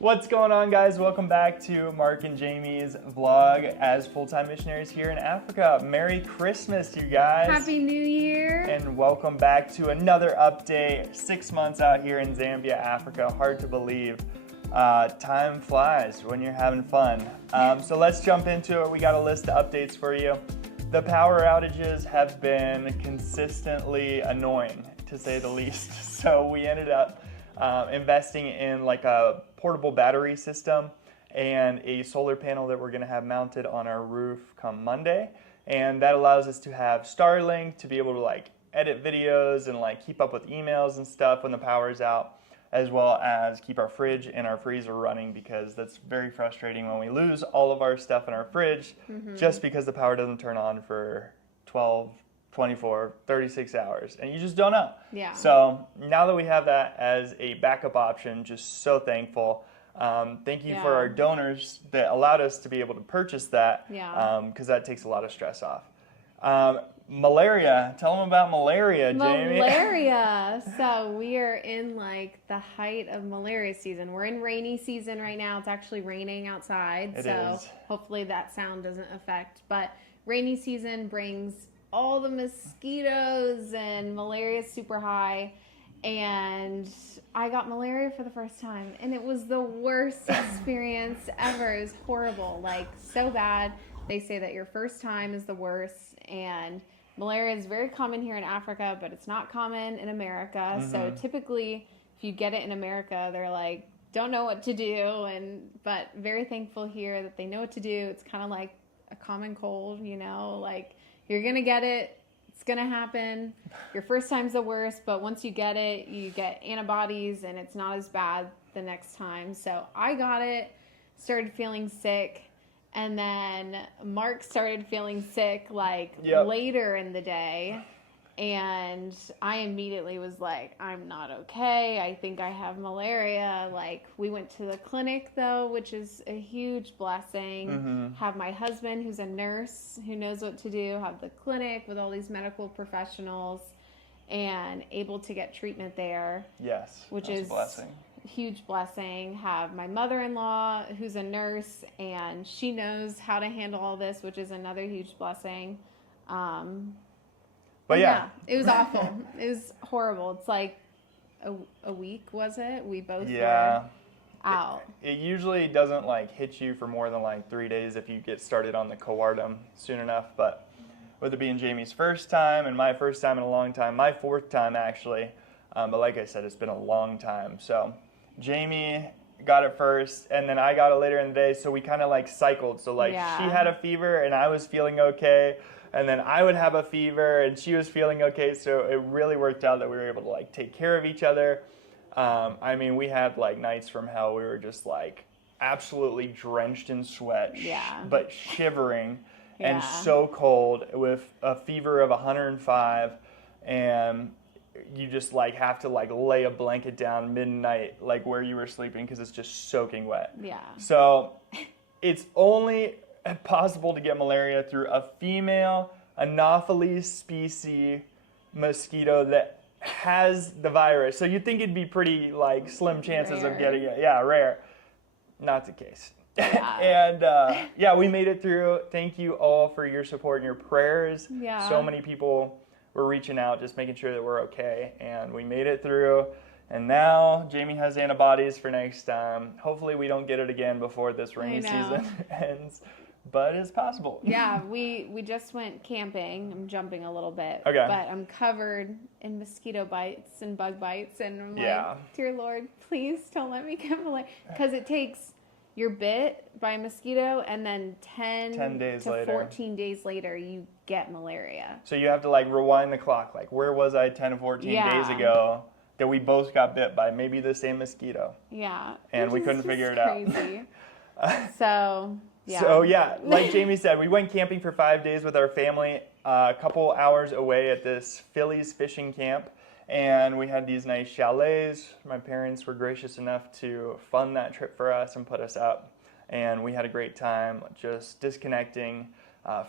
What's going on, guys? Welcome back to Mark and Jamie's vlog as full-time missionaries here in Africa. Merry Christmas, you guys. Happy New Year. And welcome back to another update. 6 months out here in Zambia, Africa. Hard to believe. Time flies when you're having fun. So let's jump into it. We got a list of updates for you. The power outages have been consistently annoying, to say the least. So we ended up investing in like a portable battery system and a solar panel that we're going to have mounted on our roof come Monday. And that allows us to have Starlink to be able to like edit videos and like keep up with emails and stuff when the power is out, as well as keep our fridge and our freezer running, because that's very frustrating when we lose all of our stuff in our fridge just because the power doesn't turn on for 12, 24, 36 hours, and you just don't know. Yeah. So now that we have that as a backup option, just so thankful. Thank you for our donors that allowed us to be able to purchase that, because that takes a lot of stress off. Malaria. Tell them about malaria, Jamie. Malaria. So we are in like the height of malaria season. We're in rainy season right now. It's actually raining outside. It so is. Hopefully that sound doesn't affect. But rainy season brings all the mosquitoes, and malaria is super high. And I got malaria for the first time, and it was the worst experience ever. It was horrible, like so bad. They say that your first time is the worst, and malaria is very common here in Africa, but it's not common in America. So typically, if you get it in America, they're like, don't know what to do, but very thankful here that they know what to do. It's kind of like a common cold, you know, like you're going to get it. It's going to happen. Your first time's the worst, but once you get it, you get antibodies, and it's not as bad the next time. So I got it, started feeling sick. And then Mark started feeling sick like later in the day, and I immediately was like, I'm not okay. I think I have malaria. Like, we went to the clinic though, which is a huge blessing. Have my husband, who's a nurse who knows what to do, have the clinic with all these medical professionals, and able to get treatment there. Yes, which that's is a blessing. Huge blessing. Have my mother-in-law who's a nurse, and she knows how to handle all this, which is another huge blessing. But yeah, it was awful. It was horrible. It's like a week, was it? We both were out. It usually doesn't like hit you for more than like 3 days if you get started on the coartem soon enough. But with it being Jamie's first time and my first time in a long time, my fourth time actually. But like I said, it's been a long time. So Jamie got it first, and then I got it later in the day. So we kind of like cycled. So like she had a fever and I was feeling okay. And then I would have a fever and she was feeling okay. So it really worked out that we were able to like take care of each other. I mean, we had like nights from hell. We were just like absolutely drenched in sweat, but shivering and so cold with a fever of 105. And you just like have to like lay a blanket down midnight, like where you were sleeping, because it's just soaking wet. So it's only possible to get malaria through a female Anopheles species mosquito that has the virus. So you'd think it'd be pretty like slim chances of getting it. Yeah, rare. Not the case. And we made it through. Thank you all for your support and your prayers. So many people were reaching out, just making sure that we're okay, and we made it through. And now Jamie has antibodies for next time. Hopefully we don't get it again before this rainy season ends, but it's possible. Yeah, we just went camping. I'm jumping a little bit, but I'm covered in mosquito bites and bug bites, and I'm like, dear Lord, please don't let me get malaria, because it takes, you're bit by a mosquito, and then 10 days to later, 14 days later, you get malaria. So you have to like rewind the clock. Like, where was I 10 to 14 days ago that we both got bit by maybe the same mosquito? And we couldn't figure it out. So like Jamie said, we went camping for 5 days with our family, a couple hours away at this Phillies fishing camp. And we had these nice chalets. My parents were gracious enough to fund that trip for us and put us up. And we had a great time just disconnecting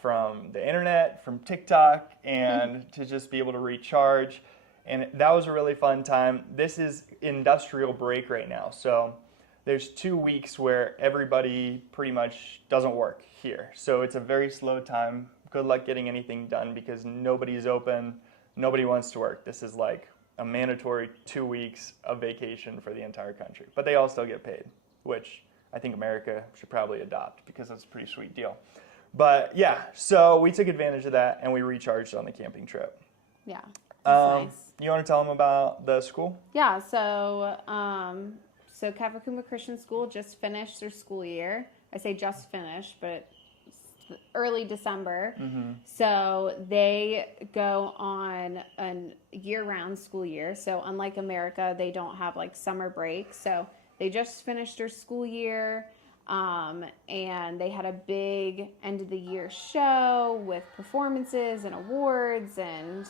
from the internet, from TikTok, and to just be able to recharge. And that was a really fun time. This is industrial break right now. So there's 2 weeks where everybody pretty much doesn't work here. So it's a very slow time. Good luck getting anything done because nobody's open. Nobody wants to work. This is like a mandatory 2 weeks of vacation for the entire country. But they all still get paid, which I think America should probably adopt because that's a pretty sweet deal. But yeah, so we took advantage of that and we recharged on the camping trip. Yeah, that's nice. You want to tell them about the school? Yeah, so Kafakumba Christian School just finished their school year. I say just finished, but it's early December. Mm-hmm. So they go on a year-round school year. So unlike America, they don't have like summer break. So they just finished their school year. And they had a big end of the year show with performances and awards and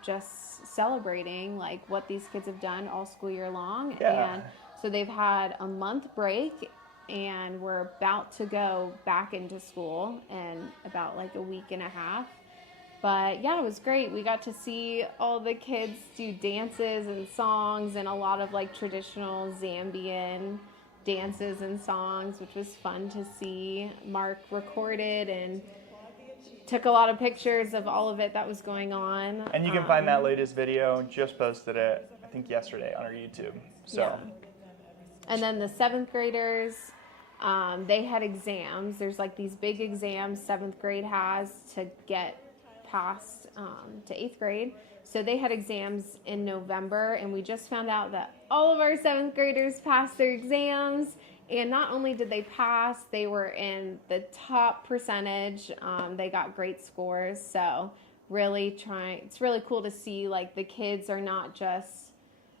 just celebrating like what these kids have done all school year long. Yeah. And so they've had a month break and we're about to go back into school in about like a week and a half. But yeah, it was great. We got to see all the kids do dances and songs and a lot of like traditional Zambian dances and songs, which was fun to see. Mark recorded and took a lot of pictures of all of it that was going on. And you can find that latest video, just posted it, I think yesterday on our YouTube. So. Yeah. And then the 7th graders, they had exams. There's like these big exams 7th grade has to get past to 8th grade. So they had exams in November, and we just found out that all of our 7th graders passed their exams. And not only did they pass, they were in the top percentage. They got great scores. So it's really cool to see like the kids are not just,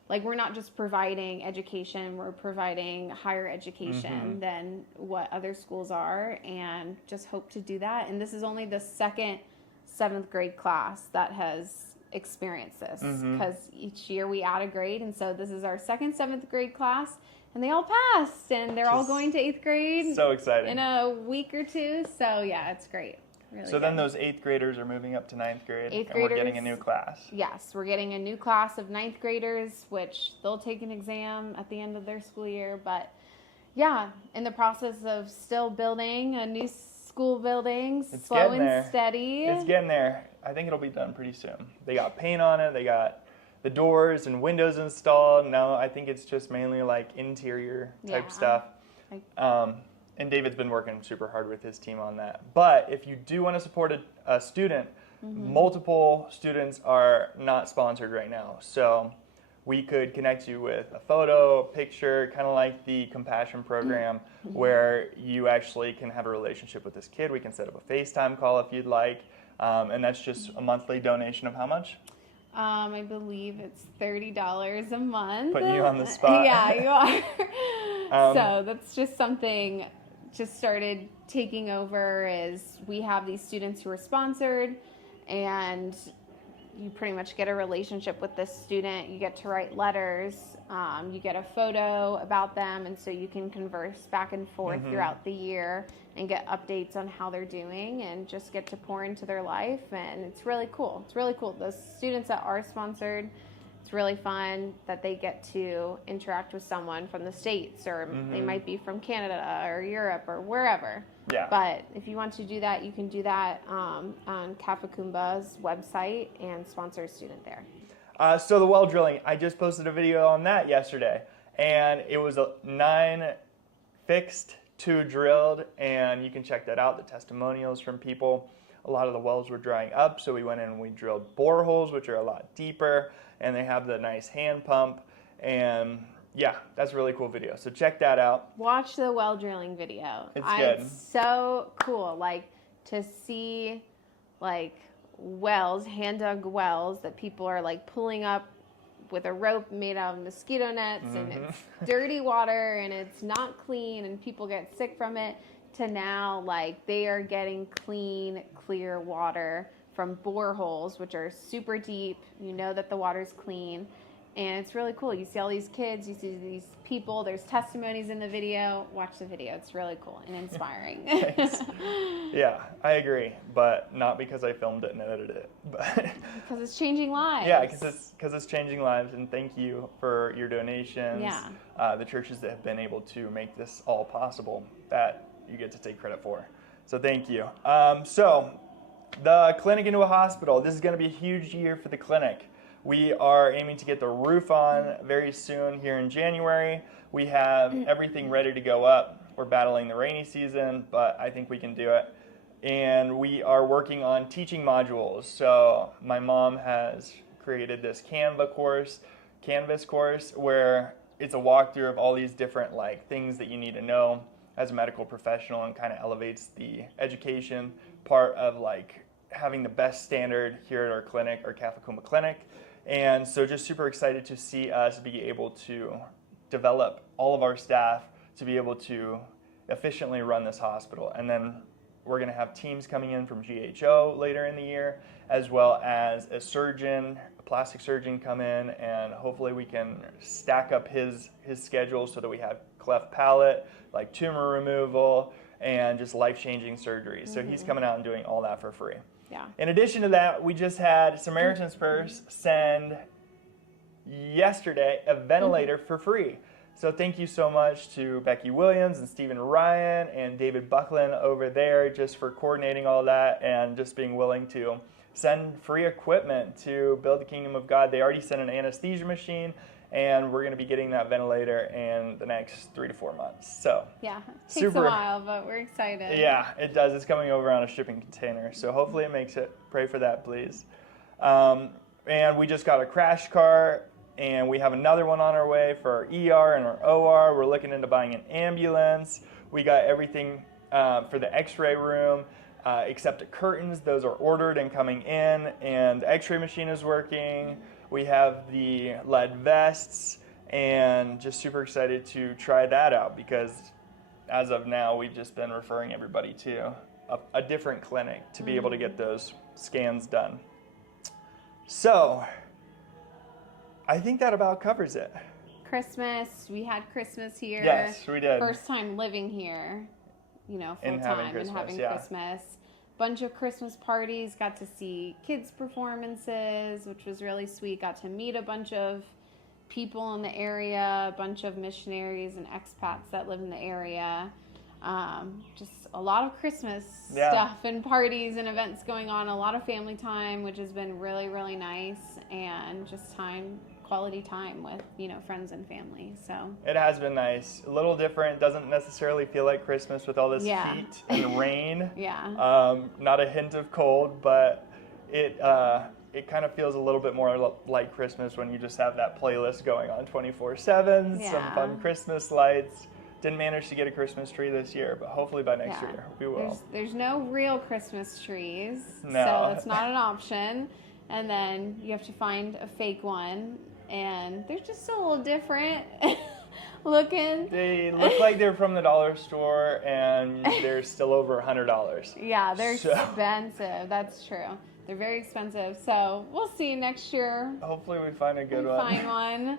like we're not just providing education, we're providing higher education than what other schools are, and just hope to do that. And this is only the second 7th grade class that has experience this because each year we add a grade, and so this is our second 7th grade class, and they all passed, and they're all going to 8th grade. So exciting. In a week or two. So yeah, it's great. Really so then those 8th graders are moving up to 9th grade, 8th and graders, we're getting a new class. Yes, we're getting a new class of 9th graders, which they'll take an exam at the end of their school year. But yeah, in the process of still building a new school building, slow and steady. It's getting there. I think it'll be done pretty soon. They got paint on it. They got the doors and windows installed. Now I think it's just mainly like interior type stuff. And David's been working super hard with his team on that. But if you do want to support a student, multiple students are not sponsored right now. So we could connect you with a photo, a picture, kind of like the Compassion program, where you actually can have a relationship with this kid. We can set up a FaceTime call if you'd like. And that's just a monthly donation of how much? I believe it's $30 a month. Putting you on the spot. Yeah, you are. So that's just something just started taking over is we have these students who are sponsored, and you pretty much get a relationship with this student. You get to write letters. You get a photo about them, and so you can converse back and forth throughout the year and get updates on how they're doing and just get to pour into their life. And it's really cool. It's really cool. Those students that are sponsored, it's really fun that they get to interact with someone from the States, or they might be from Canada or Europe or wherever. Yeah. But if you want to do that, you can do that on Kafakumba's website and sponsor a student there. So the well drilling, I just posted a video on that yesterday, and it was 9 fixed, 2 drilled, and you can check that out, the testimonials from people. A lot of the wells were drying up, so we went in and we drilled boreholes, which are a lot deeper, and they have the nice hand pump, and yeah, that's a really cool video. So check that out. Watch the well drilling video. It's good. It's so cool, like to see like wells, hand dug wells that people are like pulling up with a rope made out of mosquito nets, and it's dirty water and it's not clean and people get sick from it, to now like they are getting clean, clear water from boreholes, which are super deep. You know that the water's clean, And it's really cool. You see all these kids, you see these people, there's testimonies in the video. Watch the video. It's really cool and inspiring. Thanks. Yeah, I agree, but not because I filmed it and edited it, but because it's changing lives. Yeah, because it's changing lives, and thank you for your donations. Yeah. The churches that have been able to make this all possible, that you get to take credit for. So thank you. So the clinic into a hospital. This is going to be a huge year for the clinic. We are aiming to get the roof on very soon here in January. We have everything ready to go up. We're battling the rainy season, but I think we can do it. And we are working on teaching modules. So my mom has created this Canvas course where it's a walkthrough of all these different things that you need to know as a medical professional, and kind of elevates the education part of having the best standard here at our clinic, our Kafakumba Clinic. And so just super excited to see us be able to develop all of our staff to be able to efficiently run this hospital. And then we're going to have teams coming in from GHO later in the year, as well as a surgeon, a plastic surgeon come in, and hopefully we can stack up his schedule so that we have cleft palate, tumor removal, and just life-changing surgery. So he's coming out and doing all that for free. Yeah. In addition to that, we just had Samaritan's Purse send yesterday a ventilator for free. So thank you so much to Becky Williams and Stephen Ryan and David Buckland over there just for coordinating all that and just being willing to send free equipment to build the kingdom of God. They already sent an anesthesia machine, and we're going to be getting that ventilator in the next 3 to 4 months. So yeah, it takes a while, but we're excited. Yeah, it does. It's coming over on a shipping container, so hopefully it makes it. Pray for that, please. And we just got a crash cart, and we have another one on our way for our ER and our OR. We're looking into buying an ambulance. We got everything for the x-ray room, except the curtains. Those are ordered and coming in, and the x-ray machine is working. We have the lead vests, and just super excited to try that out because as of now, we've just been referring everybody to a different clinic to be able to get those scans done. So I think that about covers it. Christmas, we had Christmas here. Yes, we did. First time living here, full time and having Christmas. Bunch of Christmas parties, got to see kids' performances, which was really sweet. Got to meet a bunch of people in the area, a bunch of missionaries and expats that live in the area. Just a lot of Christmas stuff and parties and events going on, a lot of family time, which has been really, really nice, and just quality time with, friends and family. So it has been nice. A little different. Doesn't necessarily feel like Christmas with all this heat and rain. Not a hint of cold, but it kind of feels a little bit more like Christmas when you just have that playlist going on 24/7, some fun Christmas lights. Didn't manage to get a Christmas tree this year, but hopefully by next year we will. There's no real Christmas trees, no. So it's not an option. And then you have to find a fake one, and they're just a little different looking. They look like they're from the dollar store, and they're still over $100. Yeah, they're expensive. That's true. They're very expensive. So we'll see next year. Hopefully we find a good one. Find one.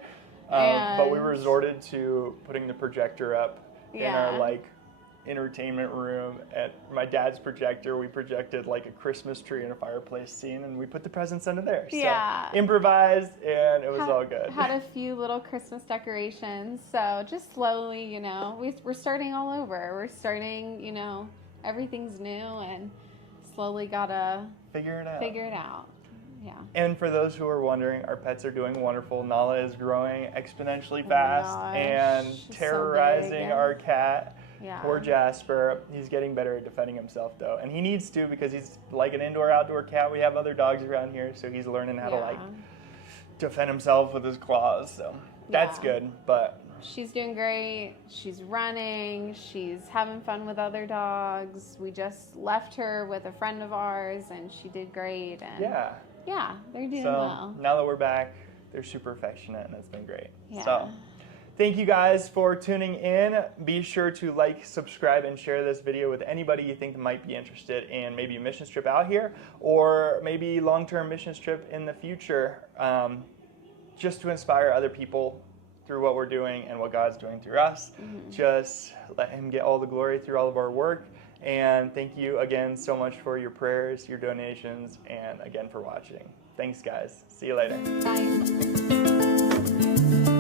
But we resorted to putting the projector up in our entertainment room. At my dad's projector, we projected a Christmas tree and a fireplace scene, and we put the presents under there. So improvised, and it was all good. Had a few little Christmas decorations. So just slowly, we're starting all over. We're starting, everything's new, and slowly gotta figure it out. Yeah. And for those who are wondering, our pets are doing wonderful. Nala is growing exponentially fast and terrorizing our cat. Yeah. Poor Jasper. He's getting better at defending himself, though. And he needs to, because he's like an indoor-outdoor cat. We have other dogs around here, so he's learning how to defend himself with his claws. So that's good. But she's doing great. She's running. She's having fun with other dogs. We just left her with a friend of ours, and she did great. And they're doing well. Now that we're back, they're super affectionate, and it's been great. So thank you guys for tuning in. Be sure to like, subscribe, and share this video with anybody you think might be interested in maybe a mission trip out here, or maybe long-term mission trip in the future. just to inspire other people through what we're doing and what God's doing through us. Just let him get all the glory through all of our work. And thank you again so much for your prayers, your donations, and again for watching. Thanks, guys. See you later. Bye.